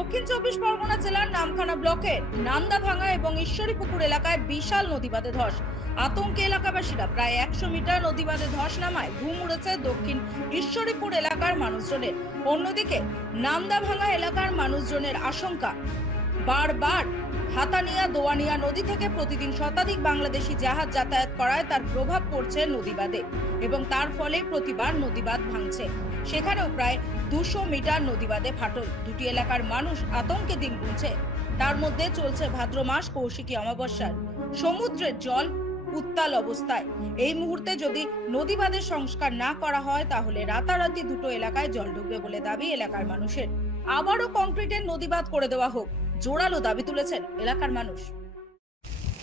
দক্ষিণ চব্বিশ পরগনা জেলার নামখানা ব্লকের নান্দাভাঙা এবং ঈশ্বরীপুকুর এলাকায় বিশাল নদীবাঁধে ধস। আতঙ্কে এলাকাবাসীরা প্রায় 100 মিটার নদীবাঁধে ধস নামায় ঘুম উড়েছে দক্ষিণ ঈশ্বরীপুর এলাকার মানুষজনের। অন্যদিকে নান্দাভাঙা এলাকার মানুষজনের আশঙ্কা, বারবার হাতানিয়া দোয়ানিয়া নদী থেকে প্রতিদিন শতাধিক বাংলাদেশি জাহাজ যাতায়াত করায় তার প্রভাব পড়ছে নদীবাঁধে এবং তার ফলে প্রতিবার নদীবাঁধ ভাঙছে। সেখানেও প্রায় 200 মিটার নদীবাঁধে ফাটল। দুটি এলাকার মানুষ আতঙ্কে দিন গুনছে। তার মধ্যে চলছে ভাদ্র মাস, কৌশিকী অমাবস্যার সমুদ্রের জল উত্তাল অবস্থায়। এই মুহূর্তে যদি নদীবাঁধের সংস্কার না করা হয় তাহলে রাতারাতি দুটো এলাকায় জল ঢুকবে বলে দাবি এলাকার মানুষের। আবারও কংক্রিটের নদীবাঁধ করে দেওয়া হোক, জোরালো দাবি তুলেছেন এলাকার মানুষ।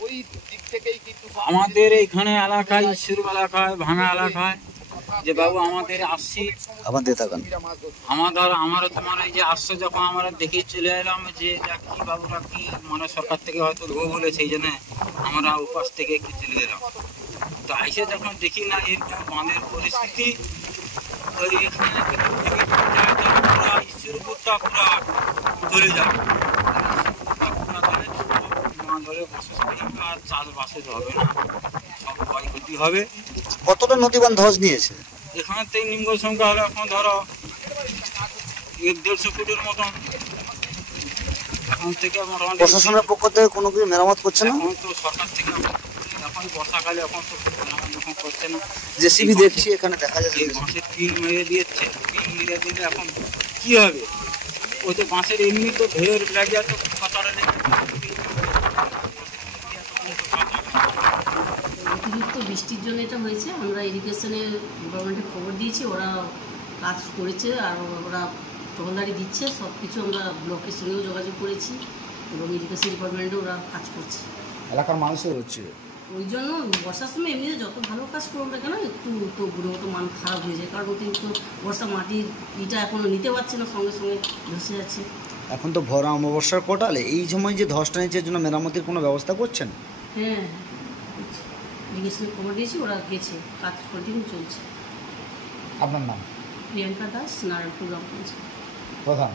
ওই দিক থেকেই কিন্তু আমাদের এইখানে এলাকায় ঈশ্বরপুর এলাকায় ভাঙা এলাকায় যে বাবু আমাদের আসছি আমারও তোমার এই যে আসছে যখন আমরা দেখে চলে এলাম যে কি বাবুরা কি মানে সরকার থেকে হয়তো দেবো বলে সেই জন্য আমরা উপাস থেকে একটু চলে এলাম। তো আইসে যখন দেখি না এর বাঁধের পরিস্থিতি ঈশ্বরপুরটা পুরা চলে যায়, আর চাষবাসের হবে না, সব ক্ষয়ক্ষতি হবে। কতটা নদীবাঁধ ধস নিয়েছে? এখানে থেকে নিম্ন সংখ্যা হলো এখন ধরো 150 ফুটের মতন। এখন থেকে প্রশাসনের পক্ষ থেকে কোনো কিছু মেরামত করছে না? এখন তো সরকার থেকে এখন বর্ষাকালে এখন তো এখন করছে না। জেসিবি দেখছি এখানে দেখা যাচ্ছে বাঁশের টিন মেরে দিয়েছে, টিন মেরে দিলে এখন কি হবে? ওই তো বাঁশের এমনি তো ঢের লাগিয়ে তো পাতারে অতিরিক্ত বৃষ্টির জন্য এটা হয়েছে। আমরা ইরিগেশনের ডিপার্টমেন্টে খবর দিয়েছি, ওরা কাজ করেছে আর ওরা টহলদারি দিচ্ছে। সব কিছু আমরা ব্লকের সঙ্গেও যোগাযোগ করেছি এবং ইরিগেশন ডিপার্টমেন্টে ওরা কাজ করছে। এলাকার মানুষের হচ্ছে ওই জন্য বর্ষার সময় এমনিতে যত ভালো কাজ করবো না কেন একটু তো গুণগত মান খারাপ হয়ে যায়, কারণ অতিরিক্ত বর্ষা মাটির ইটা এখনও নিতে পারছে না, সঙ্গে সঙ্গে ধসে যাচ্ছে। এখন তো ভরা অমাবস্যার কোটালে এই সময় যে ধসটা নিচ্ছে জন্য মেরামতির কোনো ব্যবস্থা করছেন? হ্যাঁ, ইরিগেশনের খবর দিয়েছি, ওরা গেছে, কাজ কন্টিনিউ চলছে। আপনার নাম? প্রিয়াঙ্কা দাস, নারায়ণপুর গ্রাম পঞ্চায়েত প্রধান।